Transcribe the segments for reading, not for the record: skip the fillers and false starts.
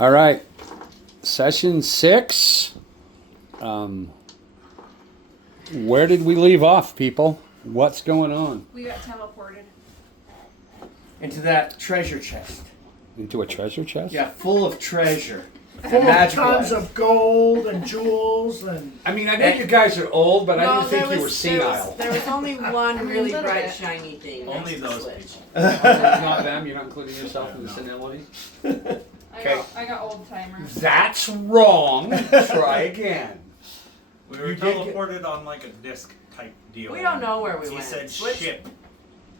All right, session 6. Where did we leave off, people? What's going on? We got teleported. Into that treasure chest. Into a treasure chest? Yeah, full of treasure. Full of Magical tons items. of gold and jewels and I mean, I know you guys are old, but I No, didn't think there you were was- senile. There was only one really little bright, bit. shiny thing. Only next to those Switch. people. Not them? You're not including yourself in the No. senility? I got old timers. That's wrong. Try again. We were You did get- teleported on like a disc type deal. We don't know where we He went. said Switch, ship,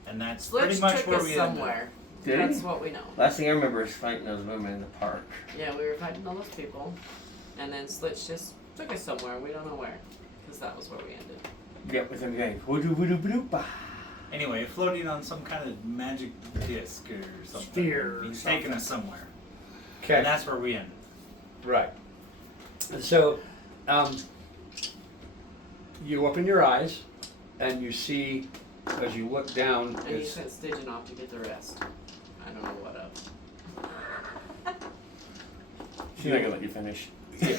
and that's Switch pretty much took where us we ended. somewhere. Did That's he? what we know. Last thing I remember is fighting those women in the park. Yeah, we were fighting all those people, and then Slitch just took us somewhere. We don't know where, because that was where we ended. Yep, with him going, voodoo, voodoo, voodoo, bah. Anyway, floating on some kind of magic disc or something. Sphere or He's taking us somewhere, Okay. and that's where we ended. Right. So, you open your eyes, and you see, as you look down, And he it's, sent Stygian off to get the rest. I don't know what up. She's not gonna let you finish. I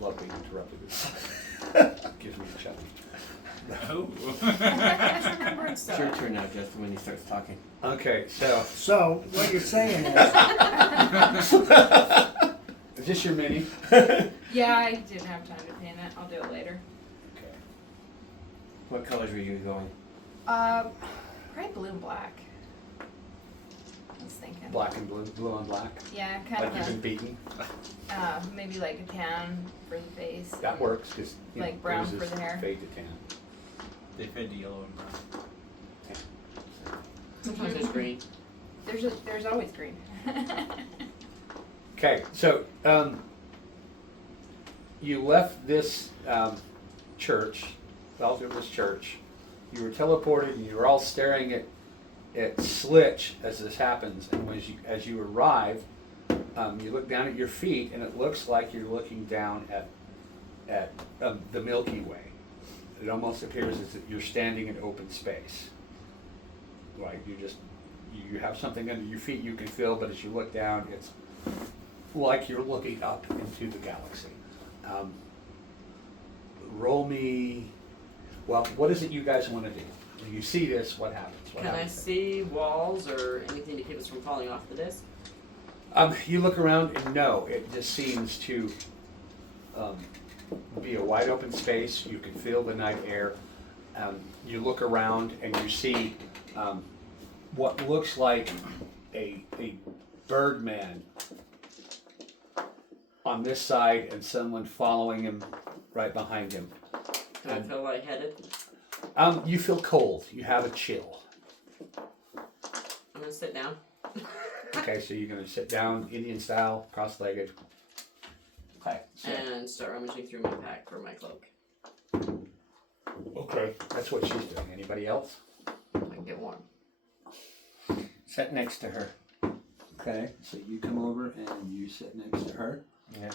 love being interrupted. Gives me a challenge. Oh. Remember It's your turn now, Justin, when he starts talking. Okay, so, so what you're saying is is this your mini? Yeah, I didn't have time to paint it. I'll do it later. Okay. What colors were you going? Probably blue and black. I was thinking. Black and blue, blue and black. Yeah, kind Like you've of been beaten. maybe like a tan for the face. That works, because, Like brown for the hair. Fade to tan. They fed to yellow and brown. Sometimes there's green. There's always green. Okay, so, you left this, church, Belgium's church. You were teleported, and you were all staring at Slitch as this happens. And as you arrive, you look down at your feet, and it looks like you're looking down at the Milky Way. It almost appears as if you're standing in open space. Right, you have something under your feet you can feel, but as you look down, it's like you're looking up into the galaxy. Roll me. Well, what is it you guys want to do? When you see this, what happens? What Can I happens? see walls or anything to keep us from falling off the disc? You look around and no, it just seems to be a wide open space. You can feel the night air. You look around and you see what looks like a birdman on this side and someone following him right behind him. Do I feel lightheaded? You feel cold. You have a chill. I'm gonna sit down. Okay, so you're gonna sit down, Indian style, cross-legged. Okay. So, And start rummaging through my pack for my cloak. okay, that's what she's doing. Anybody else? I can get warm. Sit next to her. Okay, so you come over and you sit next to her. Yeah.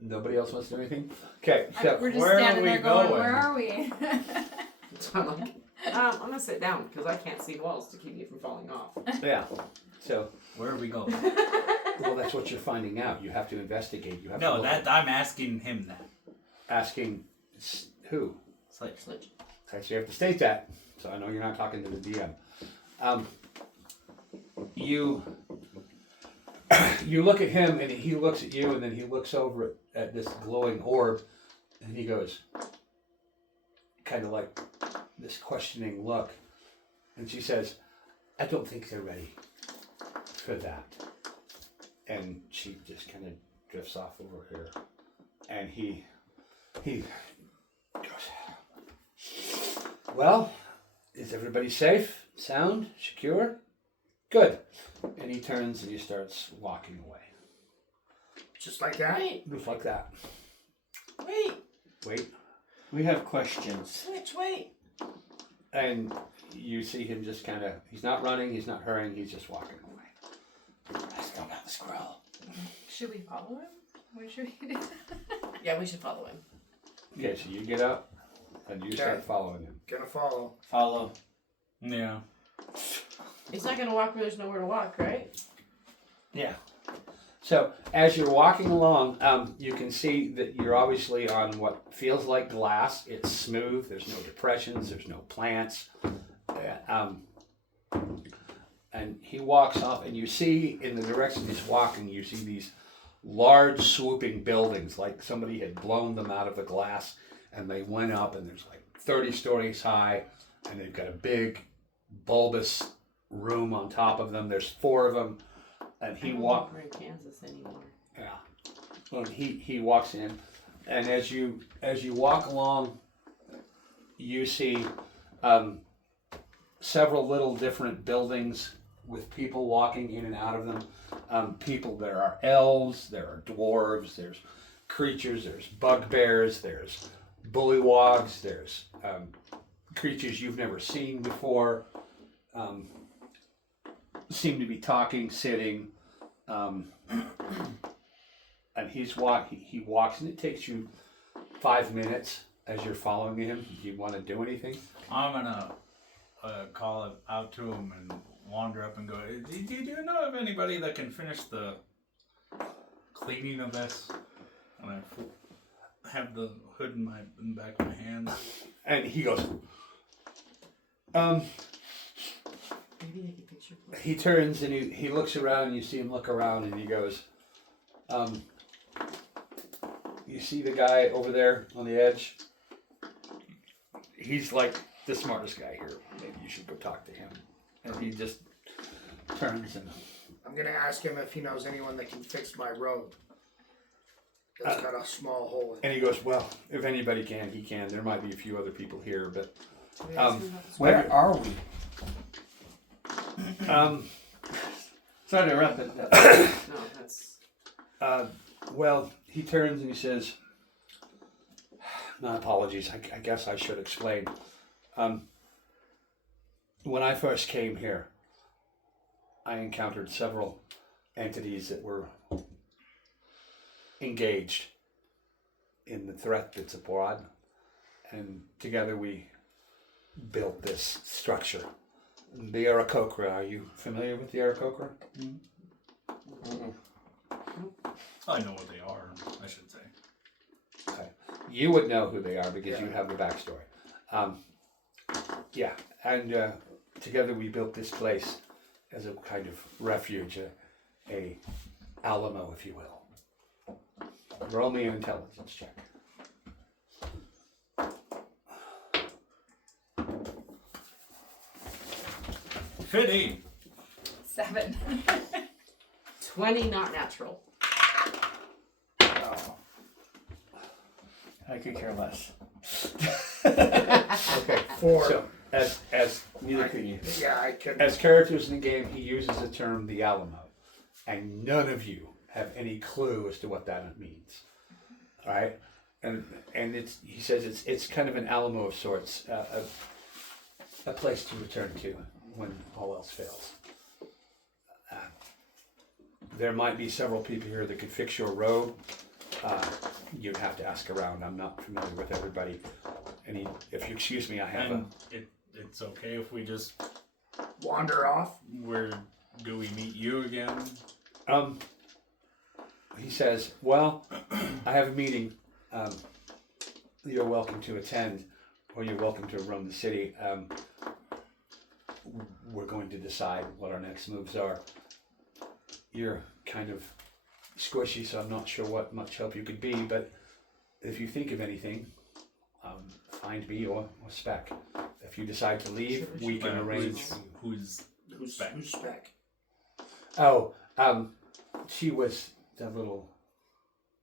Nobody else wants to do anything? Okay, so We're just where are standing we there going, going? where are we? So I'm like, I'm gonna sit down because I can't see walls to keep me from falling off. yeah, so Where are we going? well, that's what you're finding out. You have to investigate. You have to No, look that I'm asking him that. asking who. It's like, Slitch. Okay, so you have to state that. So I know you're not talking to the DM. You look at him and he looks at you and then he looks over at this glowing orb and he goes, kind of like this questioning look. And she says, I don't think they're ready for that. And she just kind of drifts off over here. And he goes, well, is everybody safe, sound, secure? Good. And he turns and he starts walking away. just like that. Wait, Just like that. wait, Wait. We have questions. Slitch, wait. And you see him just kind of, he's not running, he's not hurrying, he's just walking away. Let's go about the scroll. Should we follow him? What should we do? Yeah, we should follow him. Okay, so you get up and you start Okay. following him. Gonna follow. Follow. yeah. He's not gonna walk where there's nowhere to walk, right? Yeah. So as you're walking along, you can see that you're obviously on what feels like glass. It's smooth. There's no depressions. There's no plants. And he walks off, and you see in the direction he's walking, you see these large swooping buildings, like somebody had blown them out of the glass, and they went up, and there's like 30 stories high, and they've got a big bulbous room on top of them. There's 4 of them, and he walks. We're in Kansas anymore. Yeah, and he walks in, and as you walk along, you see several little different buildings with people walking in and out of them. There are elves, there are dwarves, there's creatures, there's bugbears, there's bullywogs, there's creatures you've never seen before. Seem to be talking, sitting, and he walks, and it takes you 5 minutes as you're following him. Do you want to do anything? I'm gonna call it out to him and wander up and go, do you know of anybody that can finish the cleaning of this? And I have the hood in the back of my hand. And he goes, Maybe they can picture. he turns and he looks around, and you see him look around, and he goes, you see the guy over there on the edge? He's like the smartest guy here. Maybe you should go talk to him. And he just turns and... I'm gonna ask him if he knows anyone that can fix my road. It's got a small hole in it. And he goes, well, if anybody can, he can. There might be a few other people here, but... Where are we? Sorry to interrupt, but No, that's. Well, he turns and he says, my apologies, I guess I should explain. When I first came here, I encountered several entities that were engaged in the threat that's abroad, and together we built this structure. The Aarakocra, are you familiar with the Aarakocra? I know what they are, I should say. Okay. You would know who they are because you have the backstory. Yeah, and together we built this place as a kind of refuge, a Alamo, if you will. Roll me an intelligence check. Fitty! 7. 20, not natural. oh. I could care less. Okay, 4. so as neither could you. Yeah, I can. As characters in the game, he uses the term the Alamo, and none of you have any clue as to what that means. All right, and he says it's kind of an Alamo of sorts, a place to return to when all else fails. There might be several people here that could fix your road. You'd have to ask around. I'm not familiar with everybody. If you excuse me, I have And it's okay if we just... Wander off. Where do we meet you again? He says, well, I have a meeting. You're welcome to attend, or you're welcome to roam the city. We're going to decide what our next moves are. You're kind of squishy, so I'm not sure what much help you could be, but if you think of anything, find me or Spec. If you decide to leave, we can arrange. Who's Spec? Who's Spec? Oh, she was the little,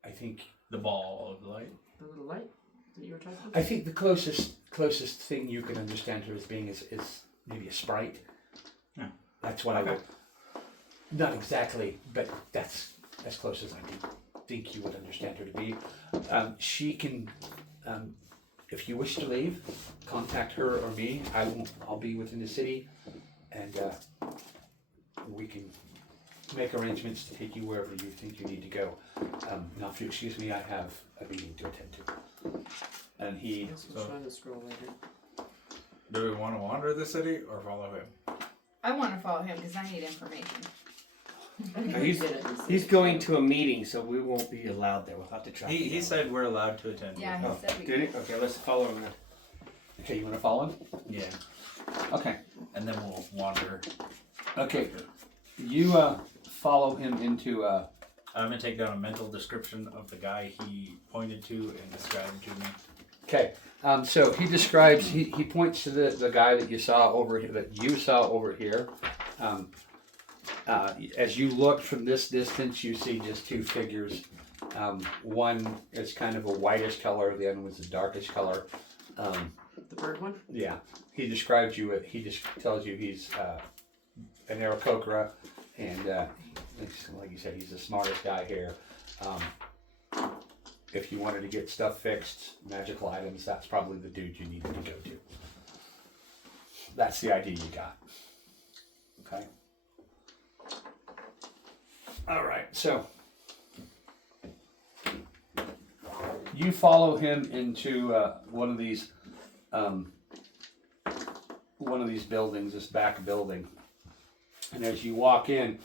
I think. The ball of light? The little light that you were talking about? I think the closest thing you can understand her as being is maybe a sprite. Yeah. That's what I would. Not exactly, but that's as close as I think you would understand her to be. She can, if you wish to leave, contact her or me. I'll be within the city, and we can make arrangements to take you wherever you think you need to go. Now, if you excuse me, I have a meeting to attend to. And he. I guess we'll try to scroll later. Do we want to wander the city or follow him? I want to follow him because I need information. He's going to a meeting, so we won't be allowed there. We'll have to track him He down. said we're allowed to attend. Yeah, he Oh, said we did he? Okay, let's follow him then. Okay, you want to follow him? Yeah. Okay. And then we'll wander. Okay. You follow him into. I'm gonna take down a mental description of the guy he pointed to and described to me. Okay. So he describes. He points to the guy that you saw over here. As you look from this distance, you see just two figures. One is kind of a whitish color. The other one's a darkish color. The bird one? Yeah. He describes you. He just tells you he's an Aarakocra, and like you said, he's the smartest guy here. If you wanted to get stuff fixed, magical items, that's probably the dude you needed to go to. That's the idea you got. Okay. All right. So you follow him into one of these buildings, this back building, and as you walk in,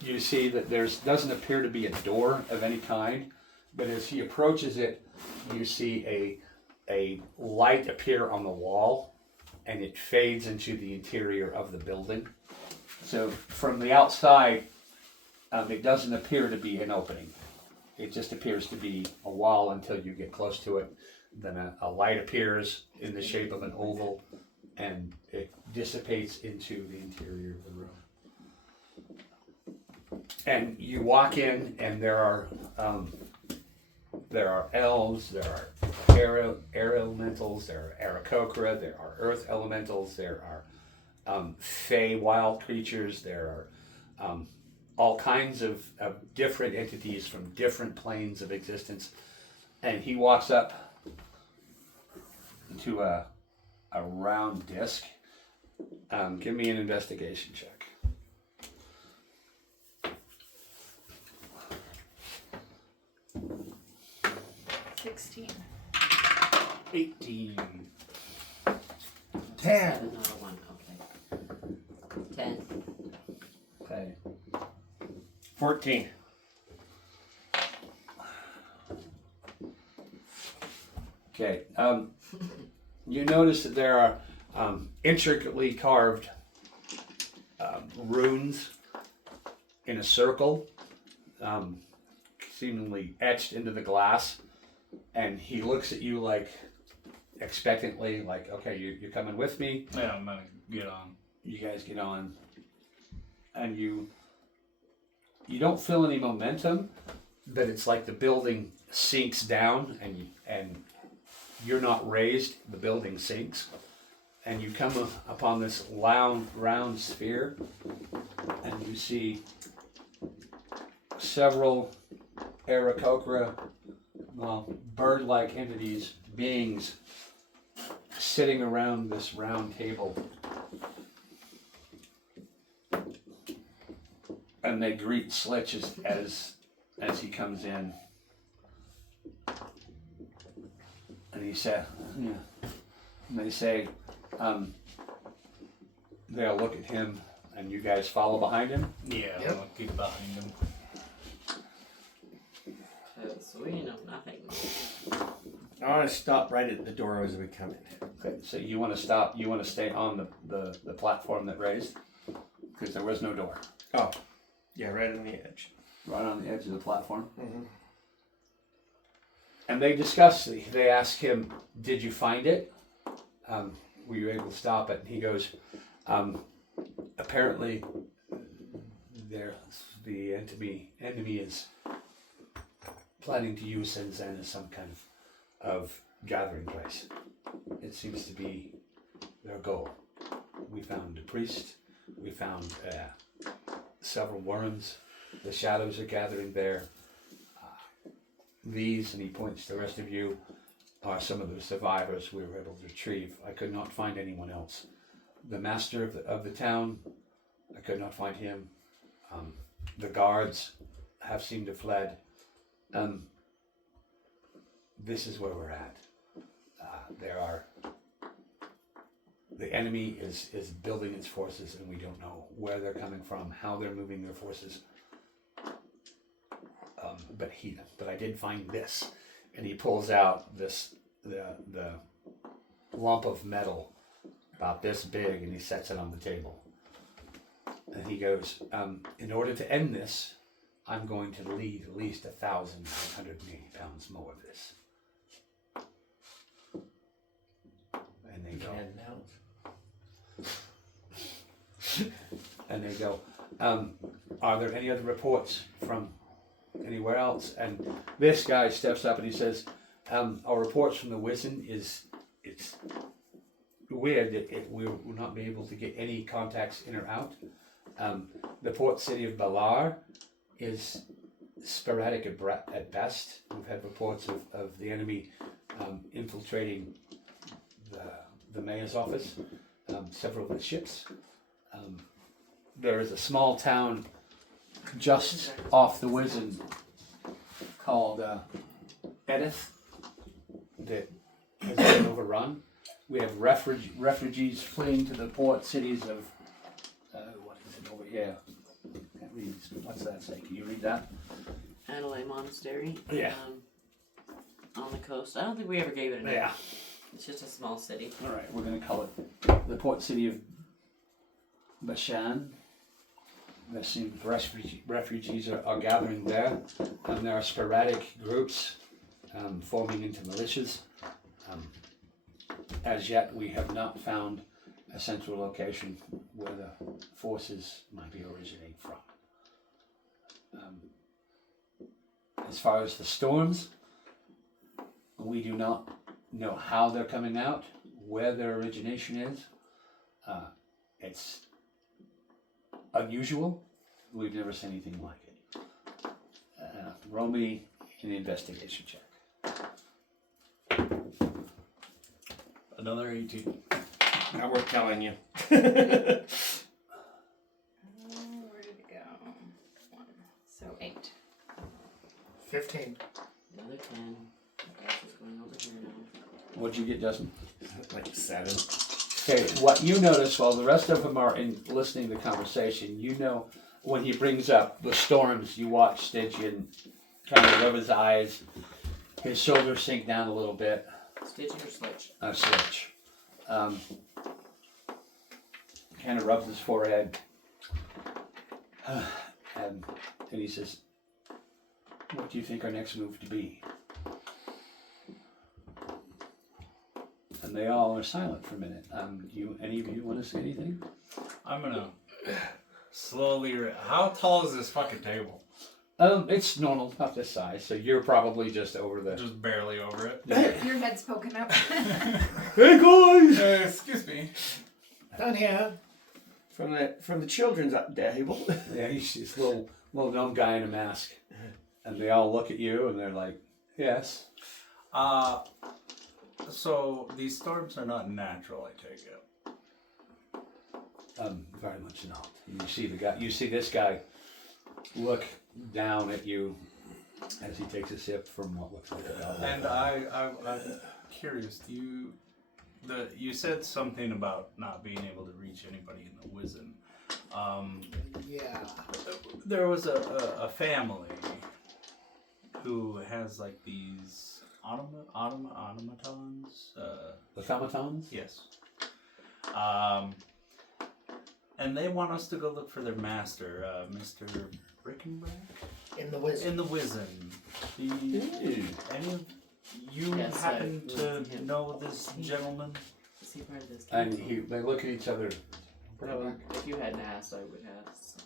you see that doesn't appear to be a door of any kind, but as he approaches it, you see a light appear on the wall, and it fades into the interior of the building. So from the outside, it doesn't appear to be an opening. It just appears to be a wall until you get close to it. Then a light appears in the shape of an oval, and it dissipates into the interior of the room. And you walk in, and there are elves, there are air elementals, there are Aarakocra, there are earth elementals, there are fey wild creatures, there are all kinds of different entities from different planes of existence. And he walks up to a round disc. Give me an investigation check. 16. 18. 10. Another one, okay. 10. Okay. 14. Okay. You notice that there are intricately carved runes in a circle, seemingly etched into the glass. And he looks at you like expectantly, like, okay, you're coming with me. Yeah, I'm gonna get on. You guys get on, and you don't feel any momentum, but it's like the building sinks down, and you're not raised. The building sinks, and you come upon this round sphere, and you see several Aarakocra, bird-like entities, beings, sitting around this round table. And they greet Slitch as he comes in. And he said, yeah. And they say, they'll look at him, and you guys follow behind him. Yeah, Yep. I'll keep behind him. So we know nothing. I want to stop right at the door as we come in. Okay, so you want to stop, you want to stay on the platform that raised? Because there was no door. Oh, yeah, right on the edge. Right on the edge of the platform. Mm-hmm. And they discuss, they ask him, did you find it? Were you able to stop it? And he goes, apparently the enemy is planning to use Senzen as some kind of gathering place. It seems to be their goal. We found a priest. We found several worms. The shadows are gathering there. These, and he points to the rest of you, are some of the survivors we were able to retrieve. I could not find anyone else. The master of the town, I could not find him. The guards have seemed to have fled. This is where we're at. There are the enemy is building its forces, and we don't know where they're coming from, how they're moving their forces. But I did find this, and he pulls out the lump of metal about this big, and he sets it on the table. And he goes, in order to end this, I'm going to need at least 1,180 pounds more of this. And they go, and they go, are there any other reports from anywhere else? And this guy steps up and he says, our reports from the Wizen it's weird that we will not be able to get any contacts in or out. The port city of Balar is sporadic at best. We've had reports of the enemy infiltrating the mayor's office, several of the ships. There is a small town just off the Wizen called Edith that has been overrun. We have refugees fleeing to the port cities of what is it over here? Can't read. What's that say? Can you read that? Adelaide Monastery. Yeah. On the coast. I don't think we ever gave it a name. Yeah. It's just a small city. All right, we're going to call it the port city of Bashan. There seems refugees are gathering there, and there are sporadic groups forming into militias. As yet, we have not found a central location where the forces might be originating from. As far as the storms, we do not know how they're coming out, where their origination is. It's unusual. We've never seen anything like it. Roll me an investigation check. Another 18. Not worth telling you. Where did it go? 1. So 8. 15. Another 10. Gosh, it's going over here now. What'd you get, Justin? Like 7. Okay, what you notice while the rest of them are listening to the conversation, you know when he brings up the storms, you watch Stygian kind of rub his eyes, his shoulders sink down a little bit. Stygian or Sledge? Switch. Kind of rubs his forehead. And he says, what do you think our next move to be? And they all are silent for a minute. Any of you want to say anything? I'm gonna slowly. How tall is this fucking table? It's normal, about this size, so you're probably just over the... Just barely over it. Your head's poking up. Hey guys! Excuse me. Down here. From the children's up table. Yeah, he's this little dumb guy in a mask. And they all look at you and they're like, yes. So these storms are not natural, I take it. Very much not. You see this guy look down at you as he takes a sip from what looks like a bottle. And I'm curious. You said something about not being able to reach anybody in the Wizen. Yeah. There was a family who has like these automatons. The Automatons? Yes. And they want us to go look for their master, Mr. Brickenback? In the Wizen. In the Wizen. Any of you Yes, happen I- to him. know this gentleman? Is he part of this? And council? they look at each other. Brother. If you hadn't asked, I would have. So.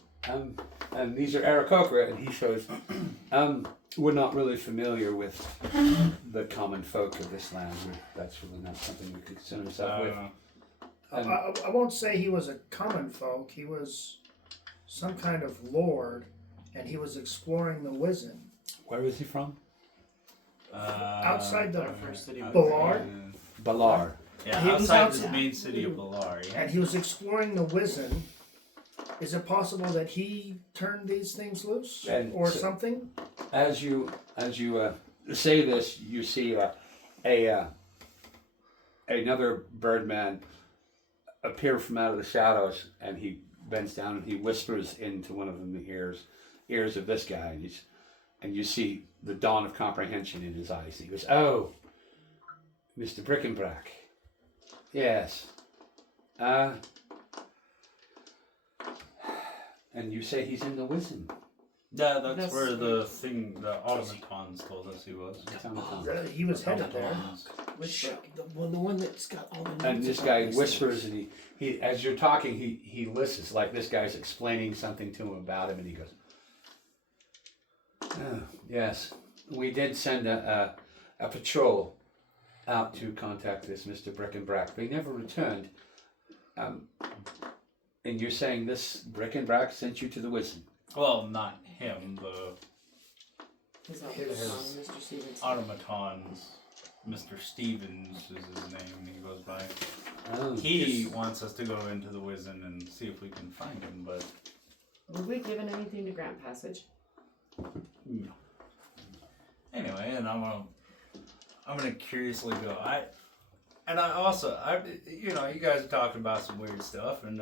And these are Aarakocra, and he says, we're not really familiar with the common folk of this land. That's really not something we concern ourselves with. And I won't say he was a common folk. He was some kind of lord, and he was exploring the Wizen. where is he from? Outside the Our first city. Balar? Balar. Yeah, He was outside the outside. main city of Balar. Yeah. And he was exploring the Wizen. Is it possible that he turned these things loose? And Or so- something? As you say this, you see another birdman appear from out of the shadows, and he bends down and he whispers into one of them the ears of this guy, and you see the dawn of comprehension in his eyes. He goes, "Oh, Mr. Brickenbrack. Yes. And you say he's in the Wizen. Yeah, that's That's where the right. thing, the automatons told us he was. He was headed there. Automatons. Which the one that's got all the notes And this about guy these whispers, things. and he as you're talking, he listens, like this guy's explaining something to him about him, and he goes, "Oh, yes, we did send a patrol out to contact this Mr. Brickenbrack. They never returned. And you're saying this Brickenbrack sent you to the Wizen? Well, not him, the Is that His- Mr. Stevens? automatons. Mr. Stevens is his name, he goes by. Oh, He wants us to go into the Wizen and see if we can find him, but Were we given anything to grant passage? no. anyway, and I'm gonna curiously go. You know, you guys are talking about some weird stuff, and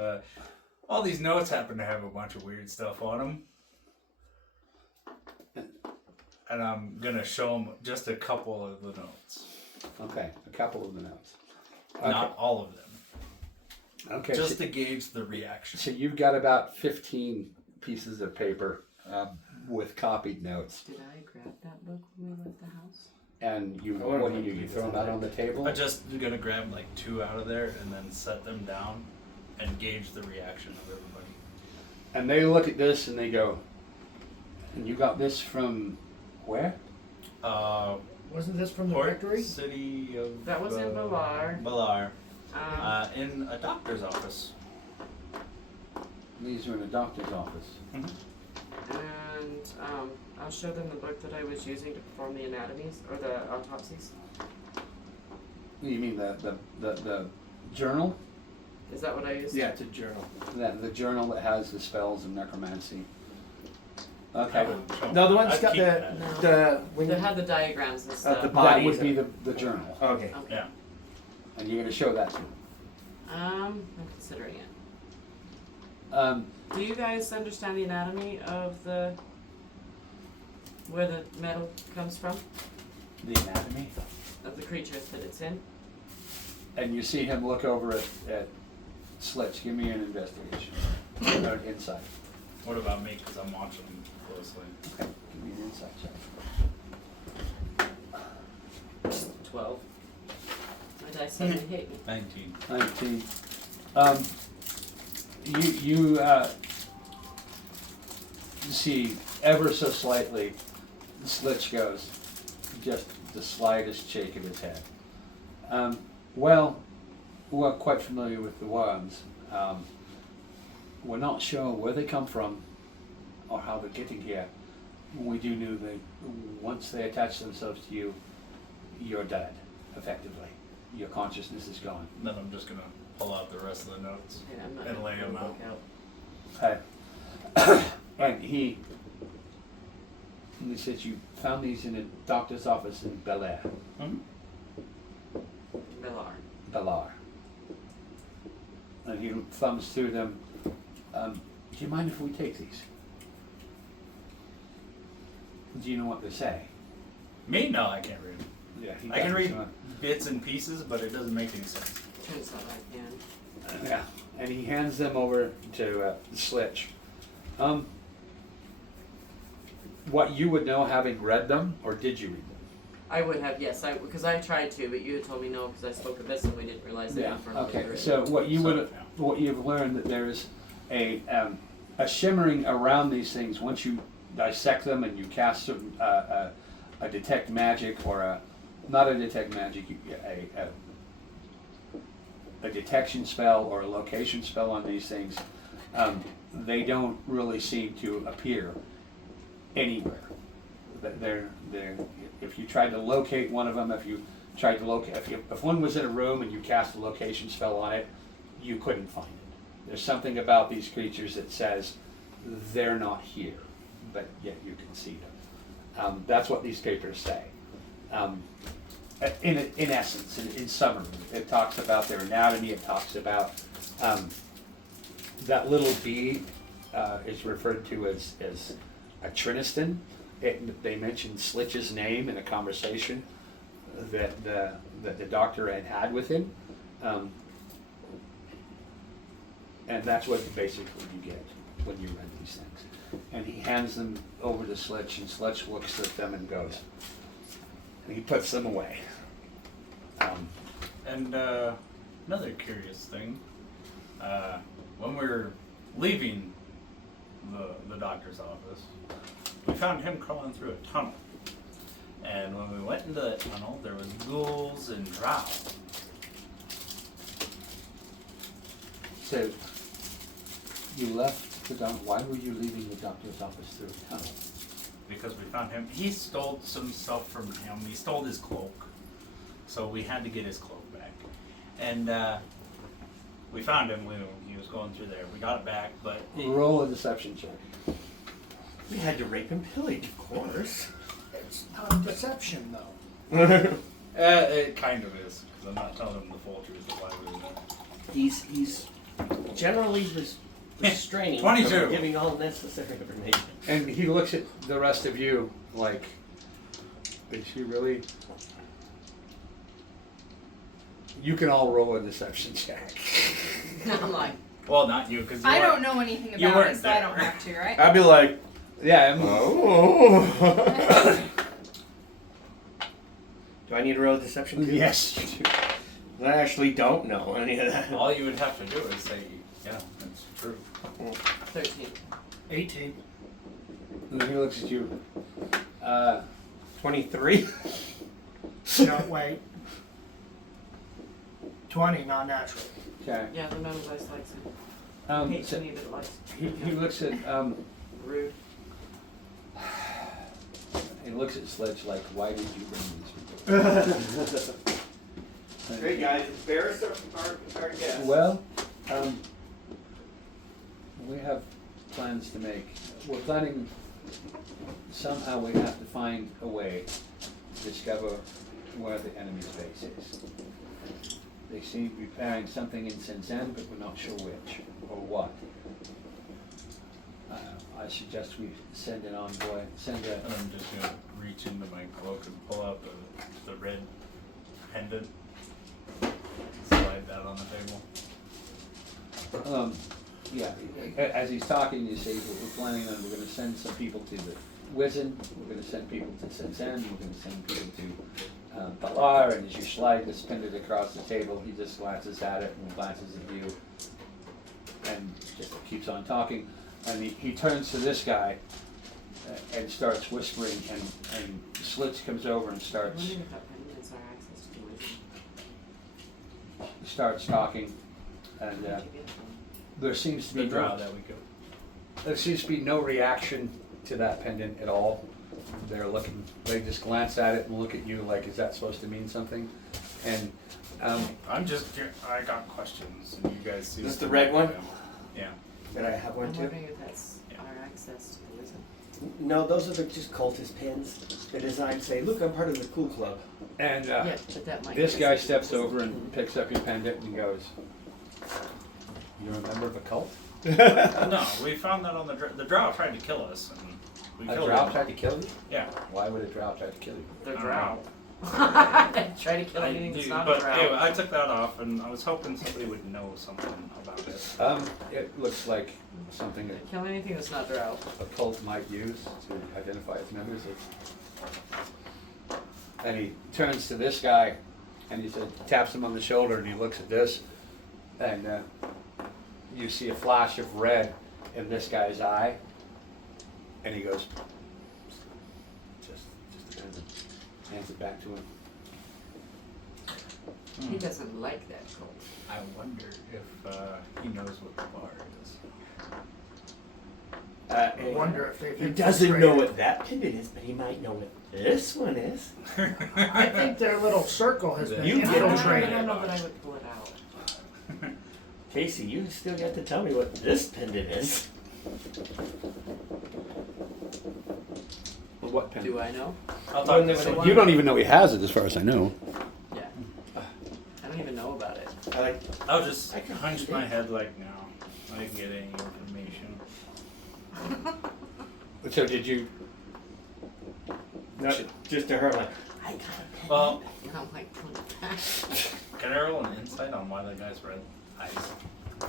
all these notes happen to have a bunch of weird stuff on them. And I'm gonna show them just a couple of the notes, Okay, a couple of the notes. not all of them, Okay, just to gauge the reaction. so you've got about 15 pieces of paper with copied notes. Did I grab that book when we left the house? And you, I wonder what do if you do? I You can throw them out on the table? I'm just gonna grab like 2 out of there and then set them down and gauge the reaction of everybody. And they look at this and they go, "And you got this from where?" Wasn't this from the Port rectory? City of That was in Villar. Villar, Um, in a doctor's office. These are in a doctor's office. and I'll show them the book that I was using to perform the anatomies or the autopsies. You mean the journal? Is that what I used? Yeah, it's a journal. The journal that has the spells of necromancy. I Okay. would show No, the them. one that's I'd got keep that. when They you, had the diagrams and stuff. the That bodies would be of- the journal. okay. Okay. Yeah. And you're going to show that to them. I'm considering it. Um, Do you guys understand the anatomy of where the metal comes from? the anatomy. Of the creatures that it's in? And you see him look over at Slitch. Give me an investigation. Or insight. What about me? Because I'm watching them closely. Okay. Give me an insight check. 12. My dice doesn't hate me. 19. 19. You see ever so slightly, the Slitch goes, just the slightest shake of his head. Well, we're quite familiar with the worms. We're not sure where they come from or how they're getting here. We do know that once they attach themselves to you, you're dead, effectively. Your consciousness is gone. Then I'm just going to pull out the rest of the notes. Yeah, I'm not And lay gonna 'em look out. Okay. And he says you found these in a doctor's office in Bel Air. Villar. Belar. And he thumbs through them. Do you mind if we take these? Do you know what they say? Me? No, I can't read. Yeah, he I can does. read bits and pieces, but it doesn't make any sense. Turns out I can. Yeah, and he hands them over to Slitch. What you would know having read them, or did you read them? I would have, yes, because I tried to, but you had told me no because I spoke of this and we didn't realize that in front of Okay. the So what you So, would, yeah. what you've learned that there's a shimmering around these things once you dissect them and you cast a detect magic or not a detect magic, a detection spell or a location spell on these things. They don't really seem to appear anywhere. If you tried to locate one of them, if one was in a room and you cast a location spell on it, you couldn't find it. There's something about these creatures that says they're not here, but yet you can see them. That's what these papers say. In essence, in summary, it talks about their anatomy. It talks about That little B is referred to as a triniston. They mentioned Slitch's name in a conversation that the doctor had with him. And that's what basically you get when you read these things. And he hands them over to Slitch, and Slitch looks at them and goes, and he puts them away. And another curious thing, when we were leaving the doctor's office, we found him crawling through a tunnel. And when we went into that tunnel, there was ghouls and drow. So, you left the doctor, why were you leaving the doctor's office through a tunnel? Because we found him. He stole some stuff from him. He stole his cloak. So we had to get his cloak back. And we found him when he was going through there. We got it back, but... Roll a deception check. We had to rape and pillage, of course. It's not deception, though. It kind of is, because I'm not telling him the full truth of why we were there. He's generally restraining 22. from giving all necessary information. And he looks at the rest of you like, is she really? You can all roll a deception check. I'm like, Well, not you, because I don't know anything You about weren't it, so I there. don't have to, right? I'd be like, Yeah, I mean, oh. Do I need to roll deception too? yes. I actually don't know any of that. All you would have to do is say, yeah, that's true. 13. 18. And then he looks at you. 23? No, wait. 20, not natural. Okay. Yeah, the nose dice likes him. Hates So me, but it likes he looks at rude. he looks at Sledge like, why did you bring these people? Great guys, embarrass our guests. Well, we have plans to make. We're planning, somehow we have to find a way to discover where the enemy's base is. They seem to be planning something in Shenzhen, but we're not sure which or what. I suggest we send an envoy, And I'm just going to reach into my cloak and pull out the red pendant. Slide that on the table. Yeah, as he's talking, you see, we're planning on, we're gonna send some people to the Wizen, we're gonna send people to Shenzhen, we're gonna send people to Balar, and as you slide this pendant across the table, he just glances at it and glances at you, and just keeps on talking. And he turns to this guy and starts whispering, and Slitch comes over and I'm starts wondering if that pendant is our access to the wizard. starts talking, and Where'd you get it from? there seems to The be drow that we go. There seems to be no reaction to that pendant at all. They're looking, they just glance at it and look at you like, is that supposed to mean something? And I got questions, and you guys see. Is this the red one? Yeah. Did I have one I'm too? wondering if that's our access to the wizard. No, those are just cultist pins. They're designed to say, look, I'm part of the cool club. and Yeah, but that might this be guy a- steps over and picks up your pendant and goes, "You're a member of a cult? No, we found that on the drow tried to kill us, and we A killed drow him. tried to kill you? Yeah. Why would a drow try to kill you?" They're I drow. Try to kill I anything that's do, not but drow. anyway, I took that off, and I was hoping somebody would know something about it. It looks like something that Kill anything that's not drow. a cult might use to identify its members. And he turns to this guy, and he said, taps him on the shoulder, and he looks at this, and you see a flash of red in this guy's eye, and he goes, just hands it back to him. He doesn't like that cult. I wonder if he knows what the bar is. I wonder if they've He doesn't know infiltrated. what that pendant is, but he might know what this one is. I think their little circle has been You get I don't infiltrated. know that I would pull it out. Casey, you still got to tell me what this pendant is. What pen? Do I know? I'll talk to When someone. they- You don't even know he has it, as far as I know. Yeah. I don't even know about it. I like I'll just I can hunch do my it. head like now. I didn't get any information. So did you? Not just to her, like, I got it. Well, And I'm like, can I roll an insight on why that guy's red eyes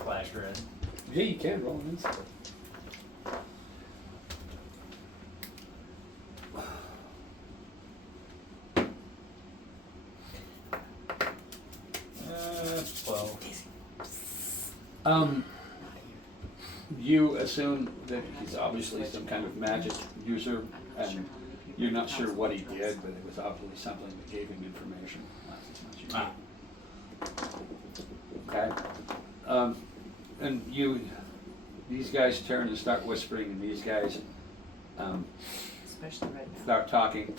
flash red? Yeah, you can roll an insight. Uh, 12. You assume that he's obviously some kind of magic user, and you're not sure what he did, but it was obviously something that gave him information. That's as much as you Ah. need. Okay. And these guys turn and start whispering, and these guys especially right now. start talking,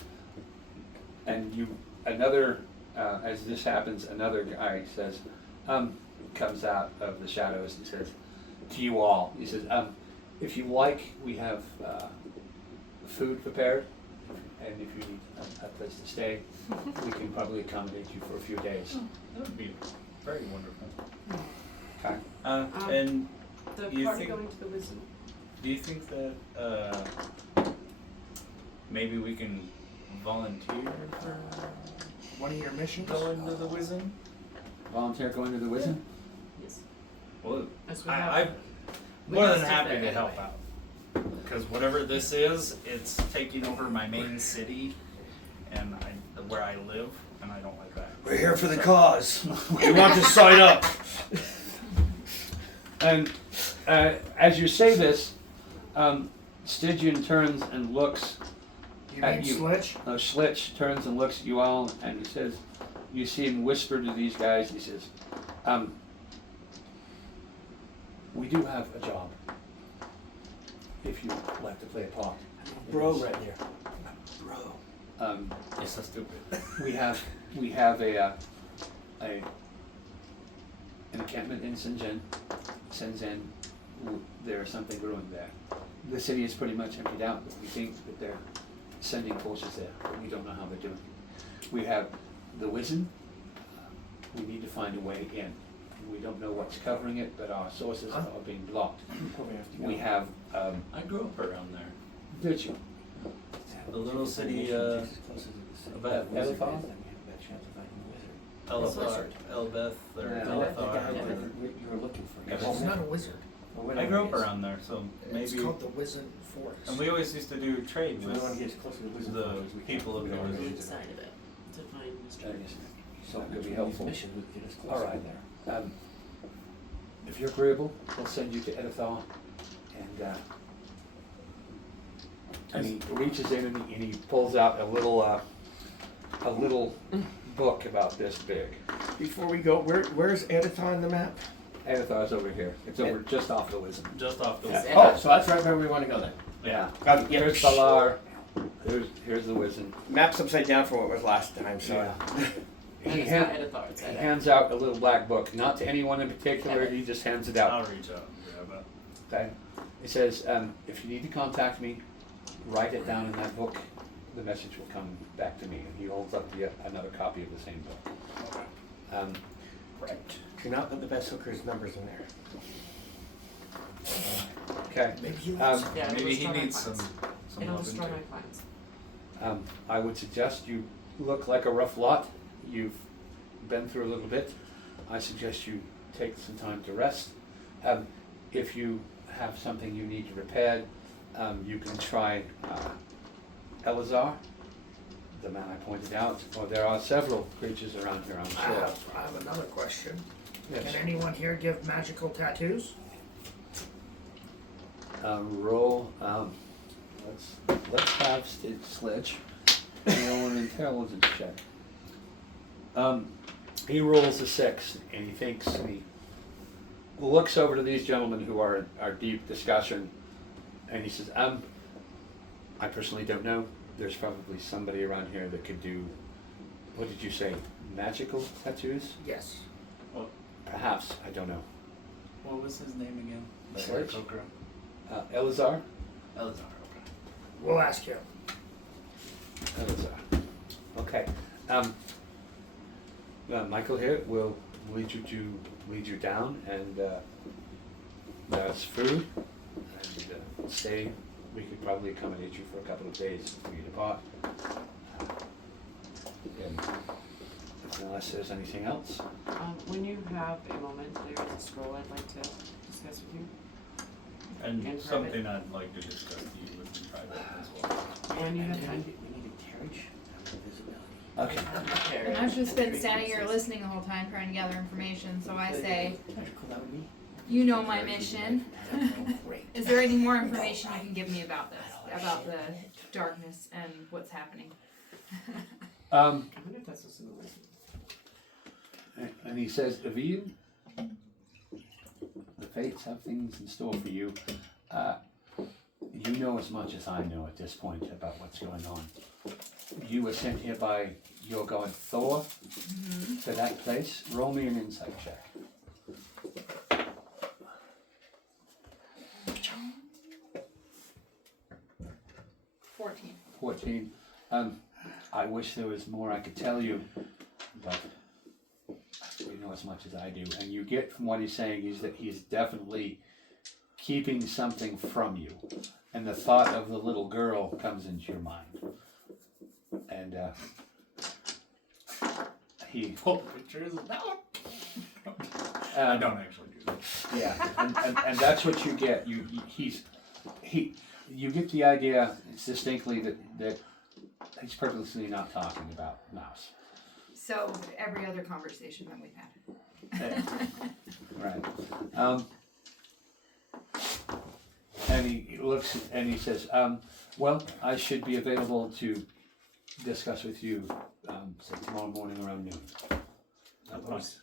and as this happens, another guy says, comes out of the shadows and says, to you all, he says, if you like, we have food prepared, and if you need a place to stay, we can probably accommodate you for a few days. That would be very wonderful. Okay. And The You party think- going to the wisdom. do you think that maybe we can volunteer for One of your missions? going to the Wizen? Volunteer going to the Wizen? Yes. Well, As we have. I'm We more have than stuff happy there to help anyway. out. Because whatever this is, it's taking over my main city and where I live, and I don't like that. We're here for the cause. We want to sign up. And as you say this, Stygian turns and looks. You At mean you. Slitch? Schlitch turns and looks at you all, and he says, you see him whisper to these guys, he says, we do have a job, if you like to play a part. Bro right there. Bro. You're so stupid. We have an encampment in Shenzhen. There's something brewing there. The city is pretty much emptied out, but we think that they're sending forces there, but we don't know how they're doing it. We have the Wizen. We need to find a way in. We don't know what's covering it, but our sources are being blocked. We have, I grew up around there. did you? The little city, about Elithar? Elbeth, or Yeah. Elithar. You were looking for. Yeah, He's not a wizard. I grew up around there, so It's maybe. called the Wizen Forest. And we always used to do trade We want to with. get as close to the wizard. the people of the On the Wizard. inside of it to find mystery. So it could be helpful. Mission would get us closer All right. there. If you're agreeable, we'll send you to Edithar, and he reaches in and he pulls out a little book about this big. Before we go, where's Edith on the map? Edithar's over here. It's over just off the Wisdom. Just off the. Is it- Oh, so that's right where we want to go then. Yeah. Yeah. Here's Salar. Here's the Wisdom. Map's upside down from what it was last time, so. Yeah. And He it's not hand- Edithar, it's He Edith. hands out a little black book, not to anyone in particular. He just hands it out. I'll reach out and grab it. Okay. It says, if you need to contact me, write it down in that book. The message will come back to me. And he holds up another copy of the same book. Right. Do not put the best hooker's numbers in there. Okay. Maybe he Um, wants Yeah, it'll Maybe he destroy my needs some plans. It'll loving destroy too. my plans. I would suggest you look like a rough lot. You've been through a little bit. I suggest you take some time to rest. If you have something you need repaired, you can try Elazar, the man I pointed out. Or there are several creatures around here, I'm I sure. have another question. Yes. Can anyone here give magical tattoos? Roll. Let's have Sledge roll an intelligence check. He rolls a 6, and he thinks, and he looks over to these gentlemen who are deep discussion, and he says, I personally don't know. There's probably somebody around here that could do, what did you say, magical tattoos? Yes. Perhaps, I don't know. What was his name again? The Sledge? Kokra? Elazar? Elazar, okay. We'll ask him. Elazar. Okay. Michael here will lead you to lead you down, and there's food, and stay. We could probably accommodate you for a couple of days before you depart. And unless there's anything else. When you have a moment, there is a scroll I'd like to discuss with you. And In something I'd like to discuss with you in private as well. And you have time. We need a carriage. Invisibility. Okay. And I've just been standing here listening the whole time trying to gather information, so I say, you know my mission. Is there any more information you can give me about this? About the darkness and what's happening? I wonder if that's what's in the list. And he says, Aviv, the fates have things in store for you. You know as much as I know at this point about what's going on. You were sent here by your god Thor to that place. Roll me an insight check. 14. I wish there was more I could tell you, but you know as much as I do. And you get from what he's saying is that he is definitely keeping something from you. And the thought of the little girl comes into your mind. And he... Pull pictures of that. I don't actually do that. Yeah, and that's what you get. You get the idea distinctly that he's purposely not talking about Mouse. So every other conversation that we've had. Right. And he looks and he says, well, I should be available to discuss with you, say tomorrow morning around noon. Of course.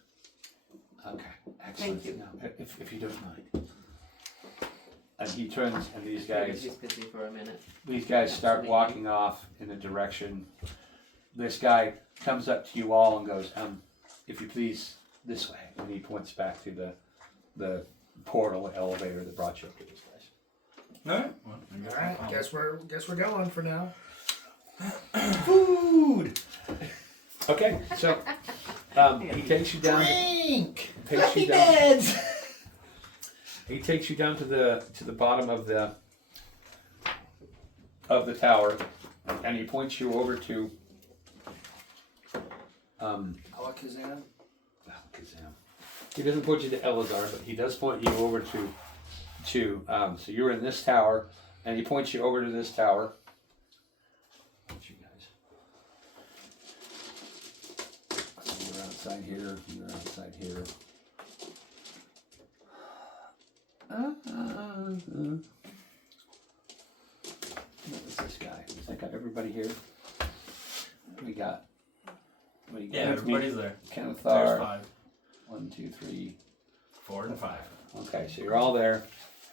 Okay, excellent. Thank you. Now, if you don't mind. And he turns, and these guys He's busy for a minute. start walking off in a direction. This guy comes up to you all and goes, if you please, this way. And he points back to the portal elevator that brought you up to this place. Alright, well, I guess Alright, I'll guess we're going for now. Food! Okay, so he takes you down. Drink! Takes you down. He takes you down to the bottom of the tower, and he points you over to Alakazam. Alakazam. He doesn't point you to Elazar, but he does point you over to so you're in this tower, and he points you over to this tower. You guys. So you're outside here. You're outside here. What is this guy? Has that got everybody here? We got. Yeah, everybody's there. There's Kennethar. 5. 1, 2, 3. 4 and 5. Okay, so you're all there.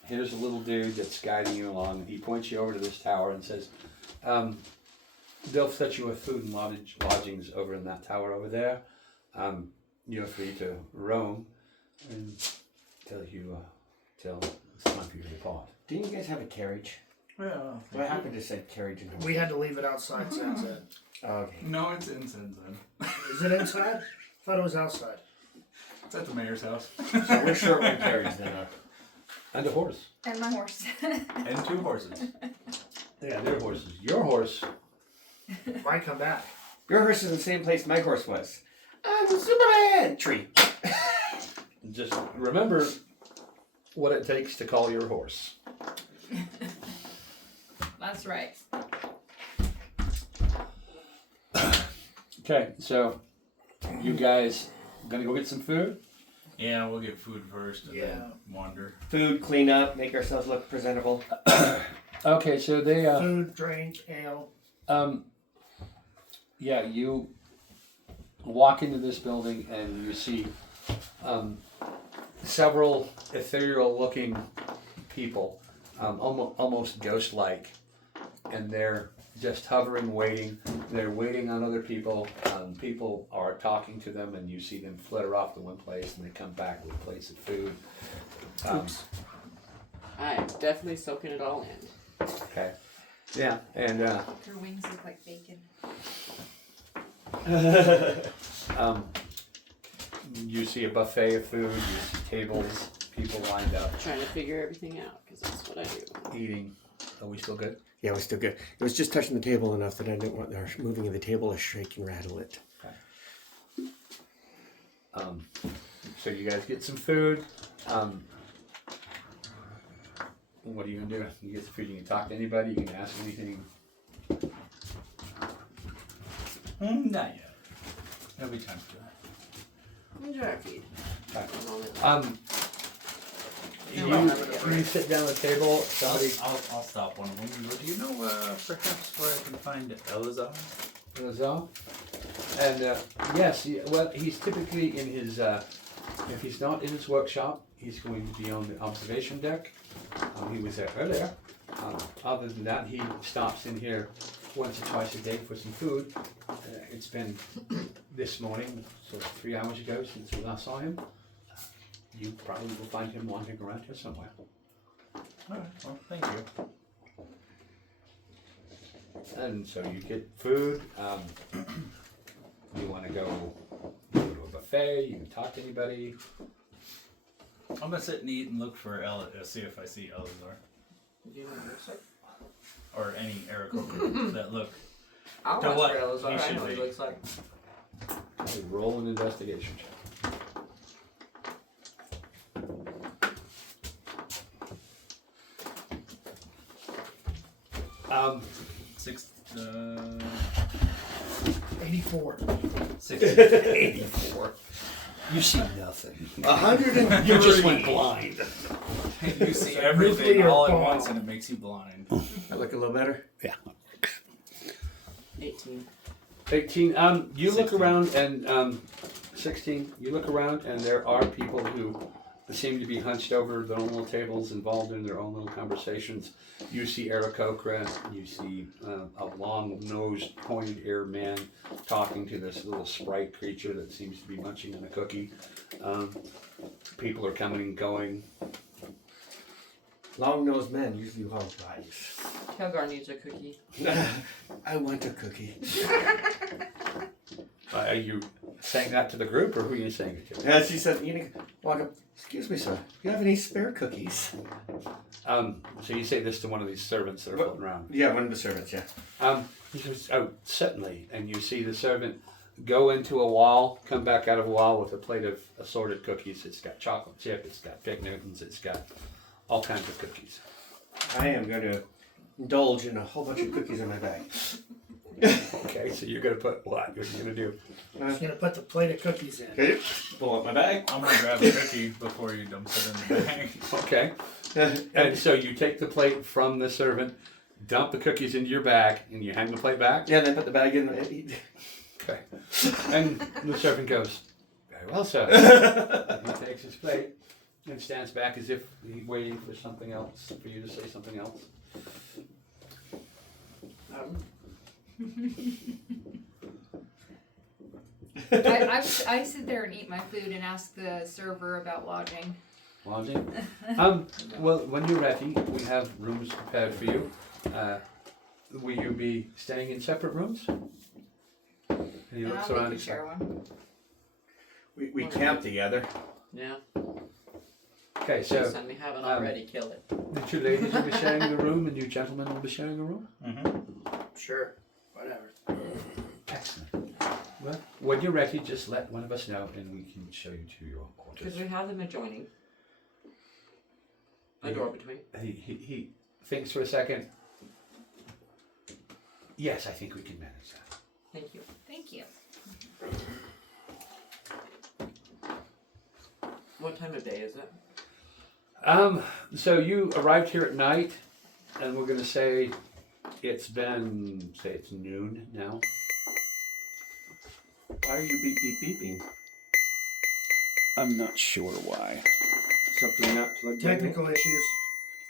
Here's a little dude that's guiding you along, and he points you over to this tower and says, they'll set you with food and lodgings over in that tower over there. You're free to roam until it's time for you to depart. Didn't you guys have a carriage? Well, What happened to said carriage in the We had to leave it outside since then. Oh, okay. no, it's inside then. Is it inside? I thought it was outside. It's at the mayor's house. So we're short on carriage then. And a horse. And my horse. And 2 horses. Yeah, their horses. Your horse. Might come back. Your horse is in the same place my horse was. I'm the Superman tree. Just remember what it takes to call your horse. That's right. Okay, so you guys gonna go get some food? Yeah, we'll get food first and Yeah. then wander. Food, clean up, make ourselves look presentable. Okay, so they Food, drink, ale. yeah, you walk into this building and you see several ethereal-looking people, almost ghost-like, and they're just hovering, waiting. They're waiting on other people. People are talking to them, and you see them flitter off to one place, and they come back with plates of food. Oops. I'm definitely soaking it all in. Okay. Yeah, and Her wings look like bacon. You see a buffet of food, you see tables, people lined up, Trying to figure everything out, because that's what I do. eating. Are we still good? Yeah, we're still good. It was just touching the table enough that I didn't want the moving of the table to shake and rattle it. So you guys get some food. What are you gonna do? You get some food. You can talk to anybody. You can ask anything. Not yet. There'll be time for that. Enjoy our feed. You sit down at the table. Somebody. I'll stop one of them. Do you know perhaps where I can find Elazar? Lazar. And yes, well, he's typically in his. If he's not in his workshop, he's going to be on the observation deck. He was there earlier. Other than that, he stops in here once or twice a day for some food. It's been this morning, so 3 hours ago since we last saw him. You probably will find him wandering around here somewhere. Alright, well, thank you. And so you get food. You want to go to a buffet. You can talk to anybody. I'm gonna sit and eat and look for see if I see Elazar. Do you know what it looks like? Or any Aarakocra that look. I'll To watch what for Elazar. he I should know what he be. looks like. Okay, roll an investigation check. Six, 84. 84. You see nothing. 100. You just went blind. you see everything nuclear all at bomb. once and it makes you blind. I look a little better. Yeah. 18. 18. You look 16. around and 16. You look around and there are people who seem to be hunched over their own little tables, involved in their own little conversations. You see Aarakocra. You see a long-nosed, pointed-eared man talking to this little sprite creature that seems to be munching on a cookie. People are coming and going. Long-nosed men usually want rice. Kelgar needs a cookie. I want a cookie. Are you saying that to the group, or who are you saying it to? Yeah, she said, walk up. Excuse me, sir. Do you have any spare cookies? So you say this to one of these servants that are floating around. Yeah, one of the servants, yeah. He says, "Oh, certainly." And you see the servant go into a wall, come back out of a wall with a plate of assorted cookies. It's got chocolate chip, it's got Pig Newtons, it's got all kinds of cookies. I am going to indulge in a whole bunch of cookies in my bag. Okay, so you're gonna put what? What are you gonna do? He's gonna put the plate of cookies in. Okay, pull out my bag. I'm gonna grab a cookie before you dump it in the bag. Okay. And so you take the plate from the servant, dump the cookies into your bag, and you hang the plate back. Yeah, then put the bag in. Okay. And the servant goes, "Very well, sir." He takes his plate and stands back as if he's waiting for something else, for you to say something else. I sit there and eat my food and ask the server about lodging. Lodging? Well, when you're ready, we have rooms prepared for you. Will you be staying in separate rooms? And he looks We around can and share one. We camp together. Yeah. Okay, so And we haven't already killed it. the two ladies will be sharing a room and you gentlemen will be sharing a room? Sure. Whatever. Excellent. Well, when you're ready, just let one of us know and we can show you to your quarters. Because we have them adjoining. A door between. He thinks for a second. Yes, I think we can manage that. Thank you. Thank you. What time of day is it? So you arrived here at night, and we're gonna say it's noon now. Why are you beep beep beeping? I'm not sure why. Something not plugged in? Technical issues.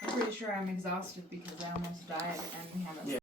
I'm pretty sure I'm exhausted because I almost died and we haven't